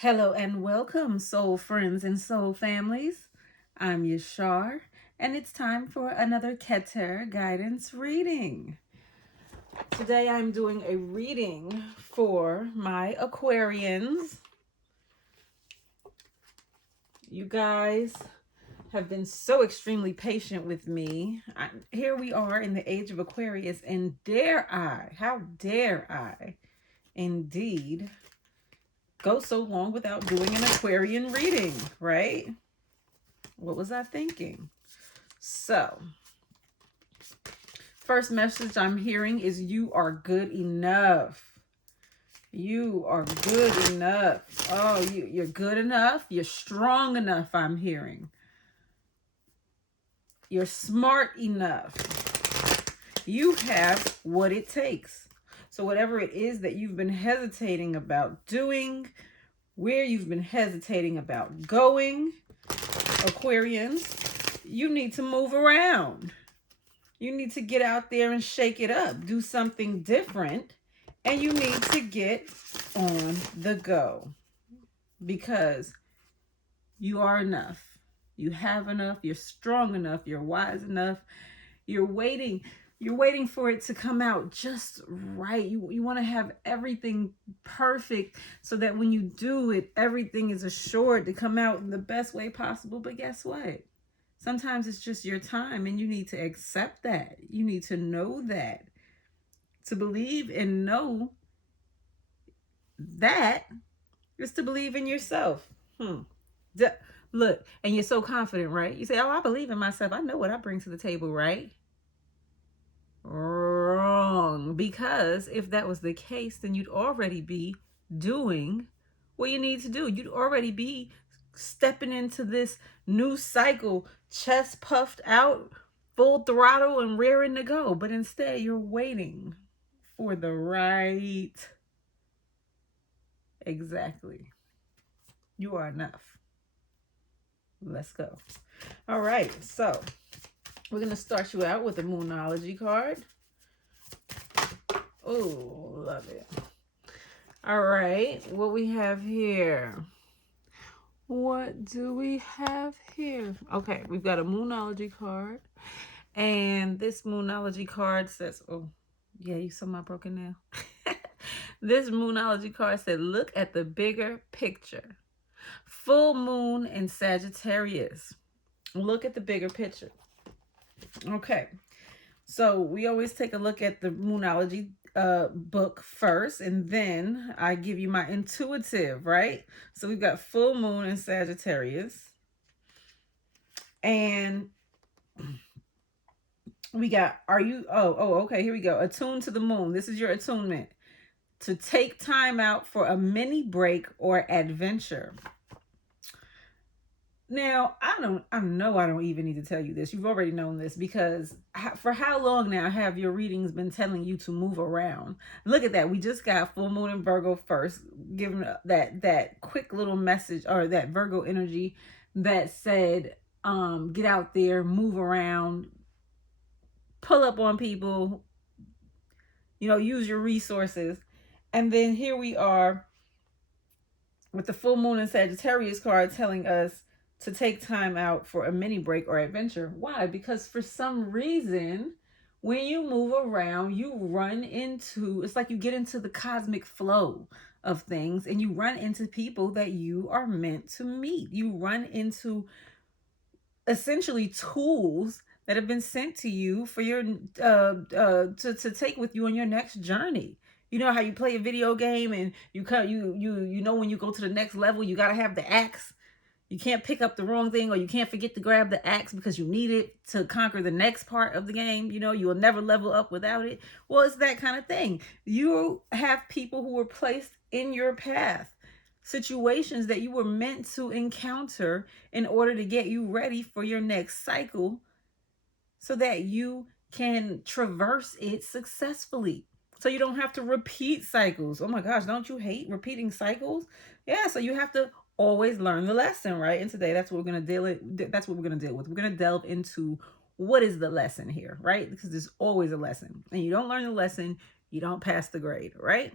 Hello and welcome, soul friends and soul families. I'm Yshare, and it's time for another Keter guidance reading. Today I'm doing a reading for my Aquarians. You guys have been so extremely patient with me. Here we are in the age of Aquarius, and how dare I, indeed, go so long without doing an Aquarian reading, right? What was I thinking? So, first message I'm hearing is you are good enough. You are good enough. Oh, you're good enough. You're strong enough, I'm hearing. You're smart enough. You have what it takes. So whatever it is that you've been hesitating about doing, where you've been hesitating about going, Aquarians, you need to move around. You need to get out there and shake it up. Do something different. And you need to get on the go. Because you are enough. You have enough. You're strong enough. You're wise enough. You're waiting. You're waiting for it to come out just right. You want to have everything perfect so that when you do it, everything is assured to come out in the best way possible. But guess what? Sometimes it's just your time, and you need to accept that. You need to know that. To believe and know that is to believe in yourself. Look, and you're so confident, right? You say, oh, I believe in myself. I know what I bring to the table, right? Wrong. Because if that was the case, then you'd already be doing what you need to do. You'd already be stepping into this new cycle, chest puffed out, full throttle and raring to go. But instead, you're waiting for the right. Exactly. You are enough. Let's go. All right. So we're going to start you out with a Moonology card. Oh, love it. All right. What we have here. What do we have here? Okay, we've got a Moonology card. And this Moonology card says, oh, yeah, you saw my broken nail. This Moonology card said, look at the bigger picture. Full moon in Sagittarius. Look at the bigger picture. Okay, so we always take a look at the Moonology book first, and then I give you my intuitive, right? So we've got full moon in Sagittarius. And we got, okay, here we go. Attune to the moon. This is your attunement. To take time out for a mini break or adventure. Now, I know I don't even need to tell you this. You've already known this, because for how long now have your readings been telling you to move around? Look at that. We just got full moon in Virgo first, giving that quick little message, or that Virgo energy that said, get out there, move around, pull up on people, use your resources. And then here we are with the full moon in Sagittarius card telling us to take time out for a mini break or adventure. Why? Because for some reason, when you move around, you run into, it's like you get into the cosmic flow of things, and you run into people that you are meant to meet. You run into essentially tools that have been sent to you for your to take with you on your next journey. You know how you play a video game and you know when you go to the next level, you got to have the axe. You can't pick up the wrong thing, or you can't forget to grab the axe because you need it to conquer the next part of the game. You will never level up without it. Well, it's that kind of thing. You have people who were placed in your path, situations that you were meant to encounter in order to get you ready for your next cycle so that you can traverse it successfully. So you don't have to repeat cycles. Oh my gosh, don't you hate repeating cycles? Yeah, so you have to always learn the lesson, right? And today that's what we're going to deal with. That's what we're going to deal with. We're going to delve into what is the lesson here, right? Because there's always a lesson. And you don't learn the lesson, you don't pass the grade, right?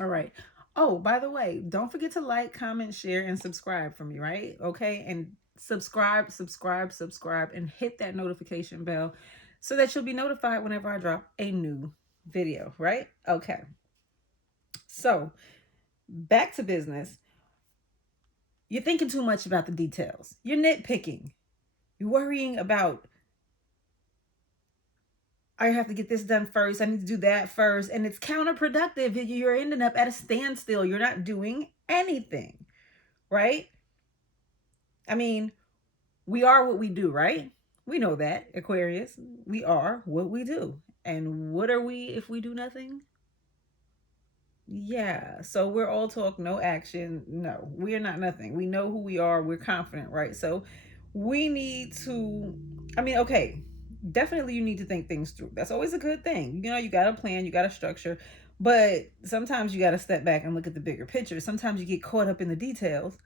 All right. Oh, by the way, don't forget to like, comment, share, and subscribe for me, right? Okay. And subscribe, and hit that notification bell so that you'll be notified whenever I drop a new video, right? Okay. So back to business. You're thinking too much about the details. You're nitpicking. You're worrying about, I have to get this done first. I need to do that first. And it's counterproductive. You're ending up at a standstill. You're not doing anything, right? I mean, we are what we do, right? We know that, Aquarius. We are what we do. And what are we if we do nothing? Yeah. So we're all talk, no action. No, we are not nothing. We know who we are. We're confident, right? So we need to, I mean, okay, definitely you need to think things through. That's always a good thing. You know, you got a plan, you got a structure, but sometimes you got to step back and look at the bigger picture. Sometimes you get caught up in the details.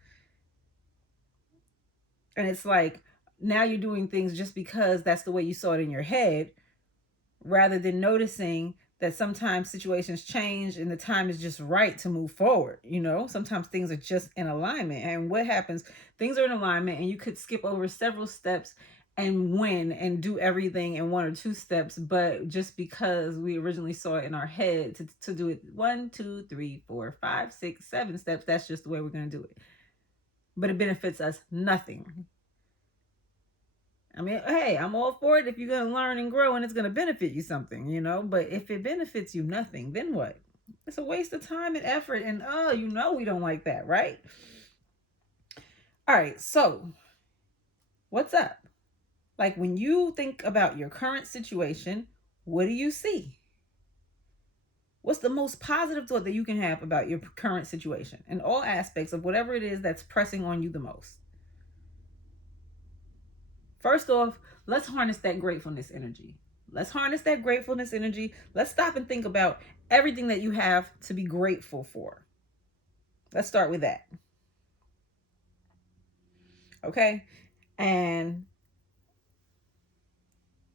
And it's like now you're doing things just because that's the way you saw it in your head, rather than noticing that sometimes situations change and the time is just right to move forward. You know, sometimes things are just in alignment. And what happens? Things are in alignment, and you could skip over several steps and win and do everything in one or two steps. But just because we originally saw it in our head to do it 1, 2, 3, 4, 5, 6, 7 steps, that's just the way we're going to do it. But it benefits us nothing. I mean, hey, I'm all for it if you're going to learn and grow and it's going to benefit you something, you know, but if it benefits you nothing, then what? It's a waste of time and effort. And oh, you know, we don't like that, right? All right. So what's up? Like when you think about your current situation, what do you see? What's the most positive thought that you can have about your current situation in all aspects of whatever it is that's pressing on you the most? First off, let's harness that gratefulness energy. Let's harness that gratefulness energy. Let's stop and think about everything that you have to be grateful for. Let's start with that. Okay? And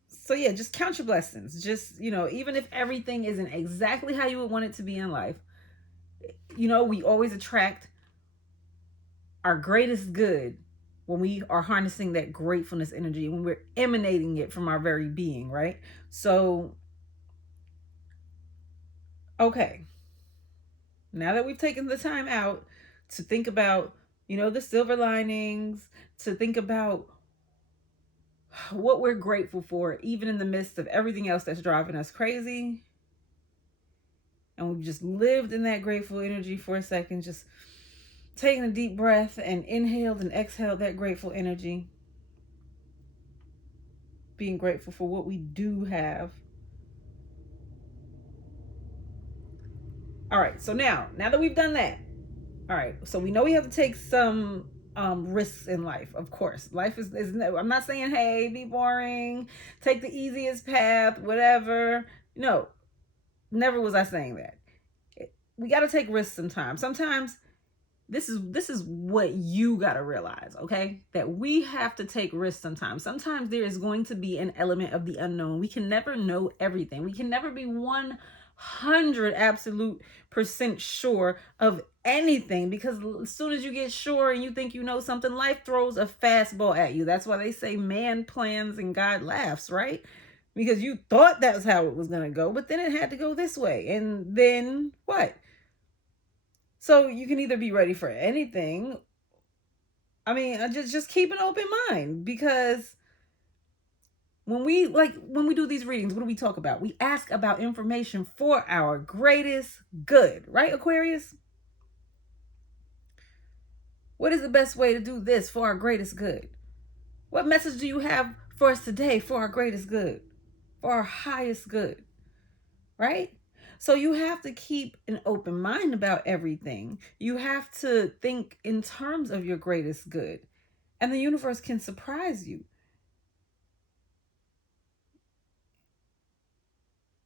so, yeah, just count your blessings. Just, you know, even if everything isn't exactly how you would want it to be in life, you know, we always attract our greatest good when we are harnessing that gratefulness energy, when we're emanating it from our very being, right? So, okay, now that we've taken the time out to think about, you know, the silver linings, to think about what we're grateful for, even in the midst of everything else that's driving us crazy, and we've just lived in that grateful energy for a second, just taking a deep breath and inhaled and exhaled that grateful energy, being grateful for what we do have. All right, so now that we've done that, all right, so we know we have to take some risks in life. Of course, life is I'm not saying, hey, be boring, take the easiest path, whatever. No, never was I saying that. We got to take risks sometimes. Sometimes this is what you got to realize, okay? That we have to take risks sometimes. Sometimes there is going to be an element of the unknown. We can never know everything. We can never be 100 absolute percent sure of anything, because as soon as you get sure and you think you know something, life throws a fastball at you. That's why they say man plans and God laughs, right? Because you thought that's how it was going to go, but then it had to go this way. And then what? So you can either be ready for anything. I mean, just keep an open mind, because when we do these readings, what do we talk about? We ask about information for our greatest good, right, Aquarius? What is the best way to do this for our greatest good? What message do you have for us today for our greatest good, for our highest good, right? So you have to keep an open mind about everything. You have to think in terms of your greatest good, and the universe can surprise you.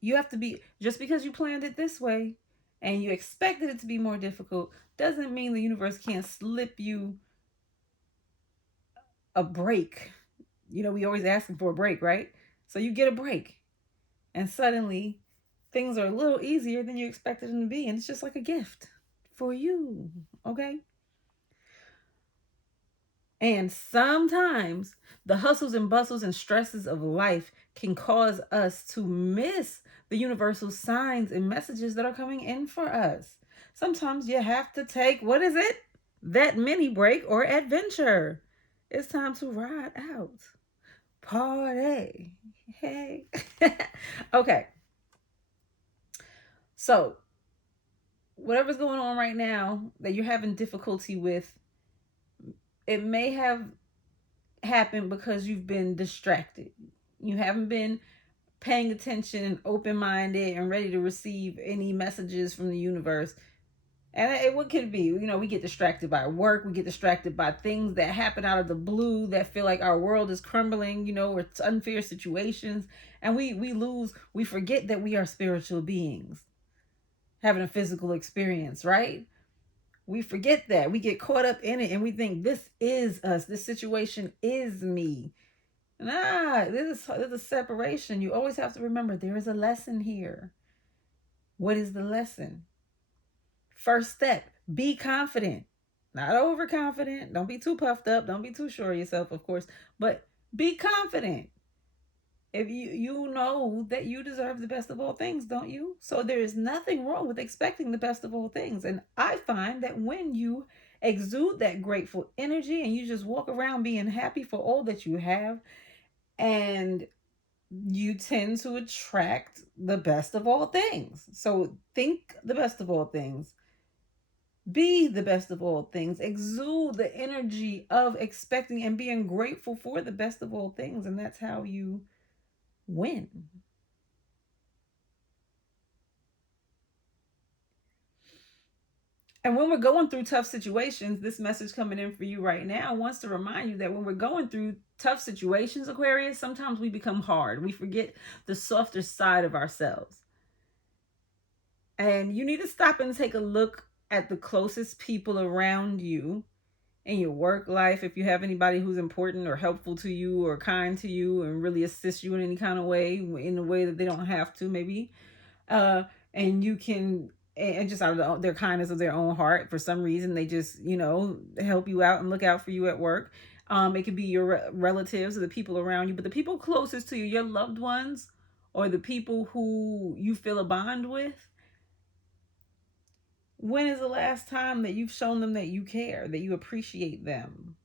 You have to be, just because you planned it this way and you expected it to be more difficult, doesn't mean the universe can't slip you a break. You know, we always asking for a break, right? So you get a break, and suddenly things are a little easier than you expected them to be, and it's just like a gift for you. Okay. And sometimes the hustles and bustles and stresses of life can cause us to miss the universal signs and messages that are coming in for us. Sometimes you have to take, what is it? That mini break or adventure. It's time to ride out. Party. Hey. Okay. So, whatever's going on right now that you're having difficulty with, it may have happened because you've been distracted. You haven't been paying attention and open minded and ready to receive any messages from the universe. And what could it be? You know, we get distracted by work, we get distracted by things that happen out of the blue that feel like our world is crumbling, you know, or it's unfair situations. And we forget that we are spiritual beings having a physical experience, right? We forget that. We get caught up in it and we think this is us. This situation is me. Nah, there's a separation. You always have to remember there is a lesson here. What is the lesson? First step, be confident. Not overconfident. Don't be too puffed up. Don't be too sure of yourself, of course. But be confident. If you know that you deserve the best of all things, don't you? So there is nothing wrong with expecting the best of all things. And I find that when you exude that grateful energy and you just walk around being happy for all that you have, and you tend to attract the best of all things. So think the best of all things. Be the best of all things. Exude the energy of expecting and being grateful for the best of all things. And that's how you win. And when we're going through tough situations, this message coming in for you right now wants to remind you that when we're going through tough situations, Aquarius, sometimes we become hard. We forget the softer side of ourselves. And you need to stop and take a look at the closest people around you in your work life. If you have anybody who's important or helpful to you or kind to you and really assist you in any kind of way, in a way that they don't have to, maybe. And you can, and just out of their kindness of their own heart, for some reason, they just, you know, help you out and look out for you at work. It could be your relatives or the people around you, but the people closest to you, your loved ones, or the people who you feel a bond with. When is the last time that you've shown them that you care, that you appreciate them?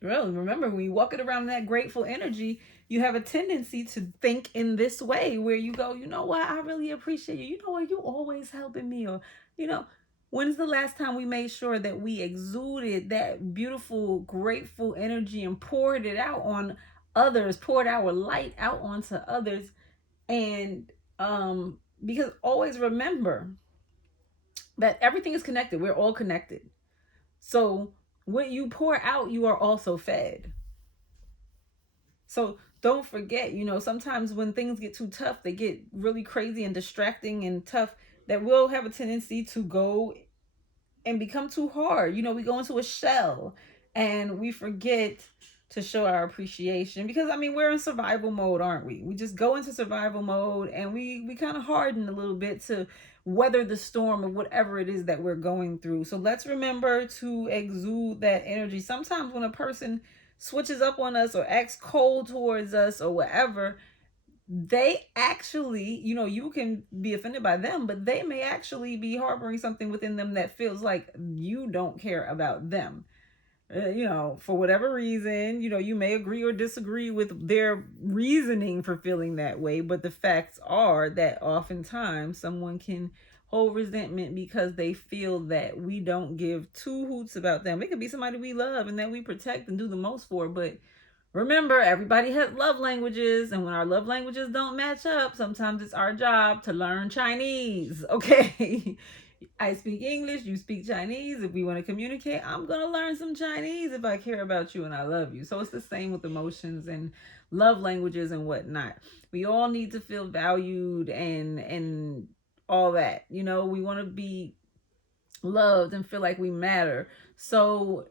Really, remember, when you walk it around that grateful energy, you have a tendency to think in this way where you go, you know what, I really appreciate you. You know what, you always helping me. Or, you know, when's the last time we made sure that we exuded that beautiful, grateful energy and poured it out on others, poured our light out onto others? And because always remember that everything is connected. We're all connected. So what you pour out, you are also fed. So don't forget, you know, sometimes when things get too tough, they get really crazy and distracting and tough, that we'll have a tendency to go and become too hard. You know, we go into a shell and we forget to show our appreciation, because I mean, we're in survival mode, aren't we? We just go into survival mode and we kind of harden a little bit to weather the storm of whatever it is that we're going through. So let's remember to exude that energy. Sometimes when a person switches up on us or acts cold towards us or whatever, they actually, you know, you can be offended by them, but they may actually be harboring something within them that feels like you don't care about them. You know, for whatever reason, you know, you may agree or disagree with their reasoning for feeling that way, but the facts are that oftentimes someone can hold resentment because they feel that we don't give two hoots about them. It could be somebody we love and that we protect and do the most for, but remember, everybody has love languages, and when our love languages don't match up, sometimes it's our job to learn Chinese. Okay. I speak English, you speak Chinese. If we want to communicate, I'm going to learn some Chinese if I care about you and I love you. So it's the same with emotions and love languages and whatnot. We all need to feel valued and all that. You know, we want to be loved and feel like we matter. So,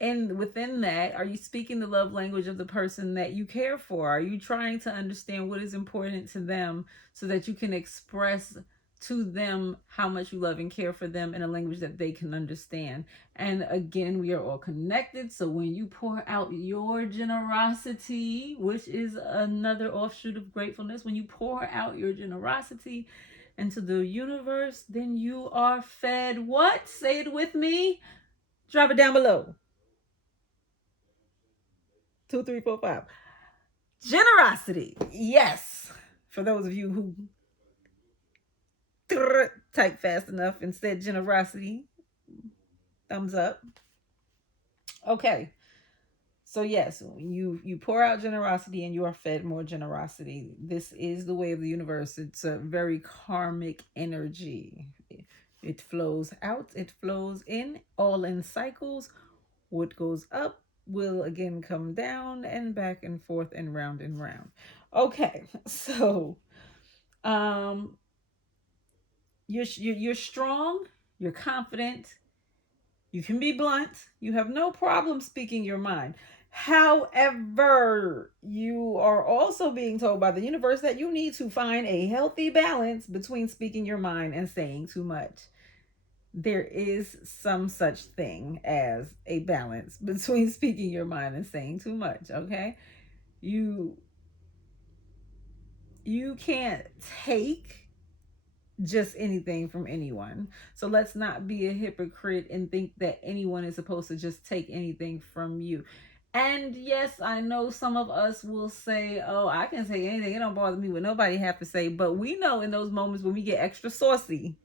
and within that, are you speaking the love language of the person that you care for? Are you trying to understand what is important to them so that you can express to them how much you love and care for them in a language that they can understand. And again, we are all connected. So when you pour out your generosity, which is another offshoot of gratefulness, when you pour out your generosity into the universe, then you are fed what? Say it with me. Drop it down below. 2, 3, 4, 5. Generosity. Yes. For those of you who type fast enough and said generosity, thumbs up. Okay. So yes, you pour out generosity and you are fed more generosity. This is the way of the universe. It's a very karmic energy. It flows out, it flows in, all in cycles. What goes up will again come down and back and forth and round and round. Okay, so you're strong, you're confident, you can be blunt, you have no problem speaking your mind. However, you are also being told by the universe that you need to find a healthy balance between speaking your mind and saying too much. There is some such thing as a balance between speaking your mind and saying too much, okay? You can't take just anything from anyone. So let's not be a hypocrite and think that anyone is supposed to just take anything from you. And yes, I know some of us will say, oh, I can say anything. It don't bother me what nobody have to say. But we know in those moments when we get extra saucy,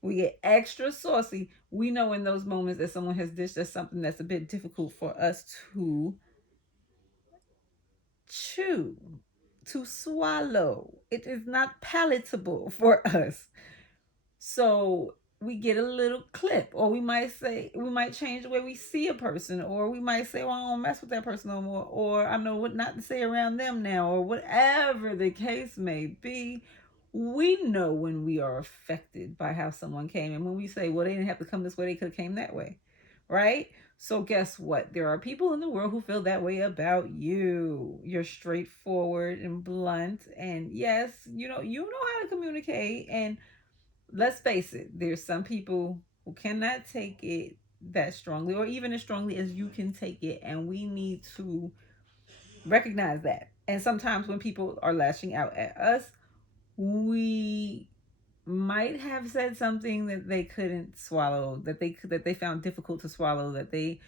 we know in those moments that someone has dished us something that's a bit difficult for us to chew, to swallow. It is not palatable for us. So we get a little clip, or we might change the way we see a person, or we might say, well, I don't mess with that person no more, or I know what not to say around them now, or whatever the case may be. We know when we are affected by how someone came, and when we say, well, they didn't have to come this way, they could have came that way, right? So guess what? There are people in the world who feel that way about you. You're straightforward and blunt, and yes, you know how to communicate. And let's face it, there's some people who cannot take it that strongly, or even as strongly as you can take it, and we need to recognize that. And sometimes when people are lashing out at us, we might have said something that they couldn't swallow, that they found difficult to swallow, that they,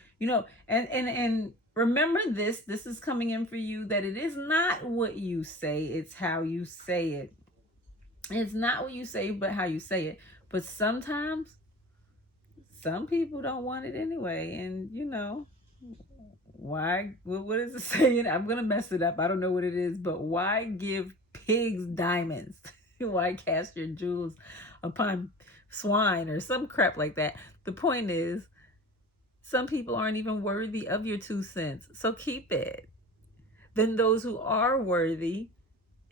and remember this is coming in for you, that it is not what you say, it's how you say it. It's not what you say, but how you say it. But sometimes some people don't want it anyway. And why? What is it saying? I'm going to mess it up. I don't know what it is, but why give pigs diamonds? Why cast your jewels upon swine or some crap like that? The point is, some people aren't even worthy of your 2 cents. So keep it. Then those who are worthy,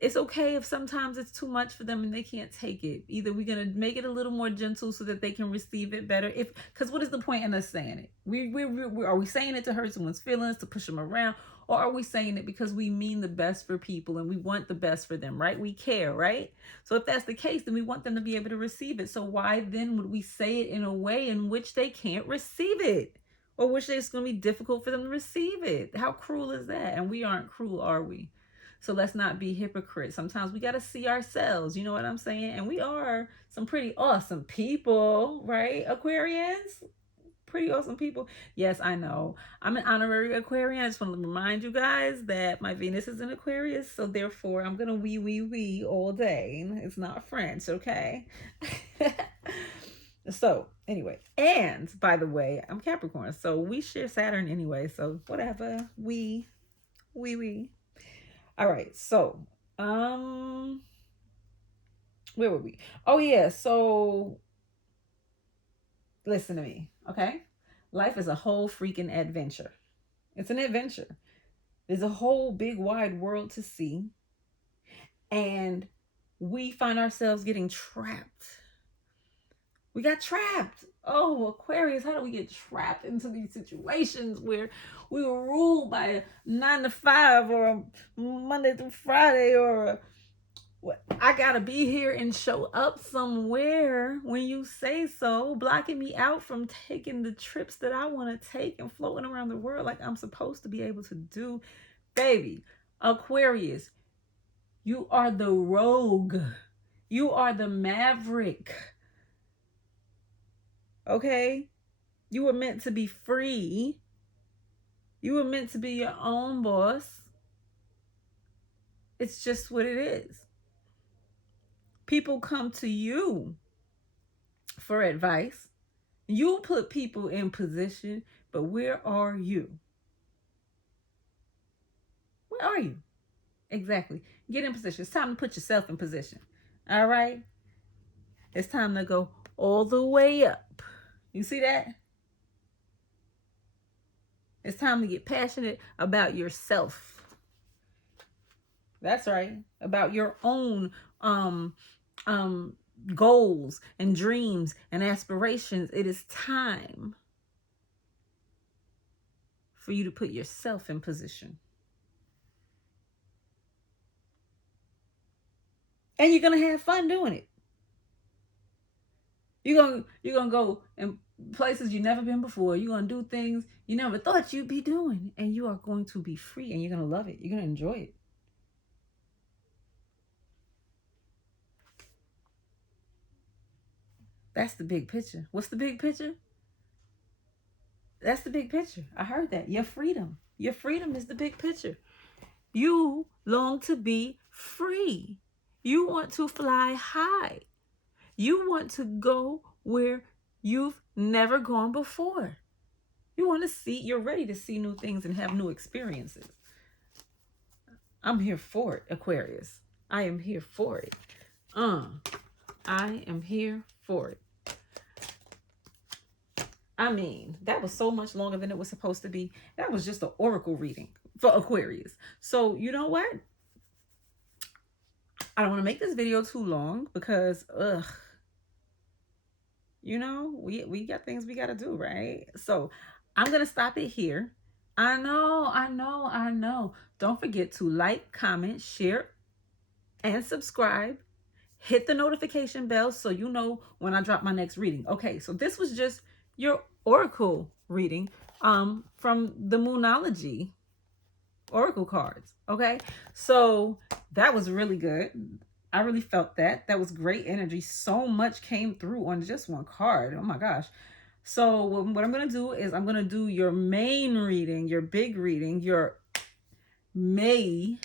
it's okay if sometimes it's too much for them and they can't take it. Either we're going to make it a little more gentle so that they can receive it better. Because what is the point in us saying it? Are we saying it to hurt someone's feelings, to push them around? Or are we saying it because we mean the best for people and we want the best for them, right? We care, right? So if that's the case, then we want them to be able to receive it. So why then would we say it in a way in which they can't receive it? Or which it's going to be difficult for them to receive it? How cruel is that? And we aren't cruel, are we? So let's not be hypocrites. Sometimes we got to see ourselves. You know what I'm saying? And we are some pretty awesome people, right? Aquarians? Pretty awesome people. Yes, I know. I'm an honorary Aquarian. I just want to remind you guys that my Venus is in Aquarius. So therefore, I'm going to wee all day. It's not French, okay? So anyway, and by the way, I'm Capricorn. So we share Saturn anyway. So whatever. We. All right, so where were we? Oh yeah, so listen to me, okay? Life is a whole freaking adventure. It's an adventure. There's a whole big wide world to see, and we find ourselves getting trapped. We got trapped. Oh, Aquarius, how do we get trapped into these situations where we were ruled by a 9 to 5 or a Monday through Friday or a I gotta be here and show up somewhere when you say so, blocking me out from taking the trips that I want to take and floating around the world like I'm supposed to be able to do. Baby, Aquarius, you are the rogue. You are the maverick. Okay? You were meant to be free. You were meant to be your own boss. It's just what it is. People come to you for advice. You put people in position, but where are you? Where are you? Exactly. Get in position. It's time to put yourself in position. All right? It's time to go all the way up. You see that? It's time to get passionate about yourself. That's right. About your own um goals and dreams and aspirations. It is time for you to put yourself in position. And you're going to have fun doing it. You're gonna go in places you've never been before. You're gonna do things you never thought you'd be doing, and you are going to be free, and you're gonna love it. You're gonna enjoy it. That's the big picture. What's the big picture? That's the big picture. I heard that. Your freedom. Your freedom is the big picture. You long to be free. You want to fly high. You want to go where you've never gone before. You want to see, you're ready to see new things and have new experiences. I'm here for it, Aquarius. I am here for it. I am here for it. I mean, that was so much longer than it was supposed to be. That was just an oracle reading for Aquarius. So, you know what? I don't want to make this video too long because, you know, we got things we got to do, right? So, I'm going to stop it here. I know. Don't forget to like, comment, share, and subscribe. Hit the notification bell so you know when I drop my next reading. Okay, so this was just your oracle reading from the Moonology oracle cards. Okay, so that was really good. I really felt that. That was great energy. So much came through on just one card. Oh my gosh. So what I'm going to do is I'm going to do your main reading, your big reading, your May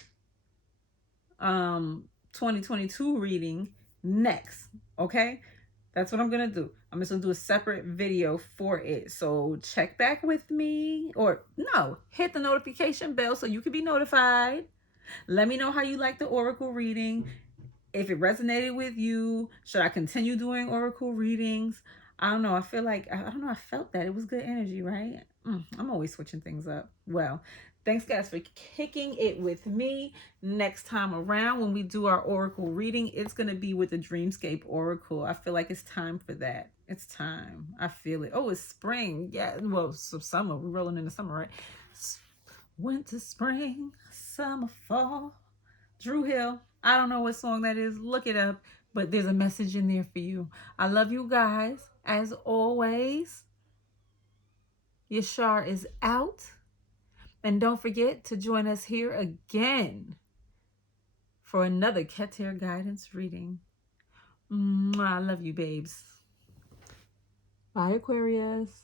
2022 reading next. Okay, that's what I'm gonna do. I'm just gonna do a separate video for it, so check back with me, or no, hit the notification bell so you can be notified. Let me know how you like the oracle reading, if it resonated with you. Should I continue doing oracle readings? I don't know. I feel like, I don't know, I felt that it was good energy, right? I'm always switching things up. Well, thanks guys for kicking it with me. Next time around when we do our oracle reading, it's going to be with the Dreamscape Oracle. I feel like it's time for that. It's time. I feel it. Oh, it's spring. Yeah, well, so summer. We're rolling into summer, right? Winter, spring, summer, fall. Drew Hill. I don't know what song that is. Look it up. But there's a message in there for you. I love you guys. As always, Yshare is out. And don't forget to join us here again for another Keter guidance reading. I love you, babes. Bye, Aquarius.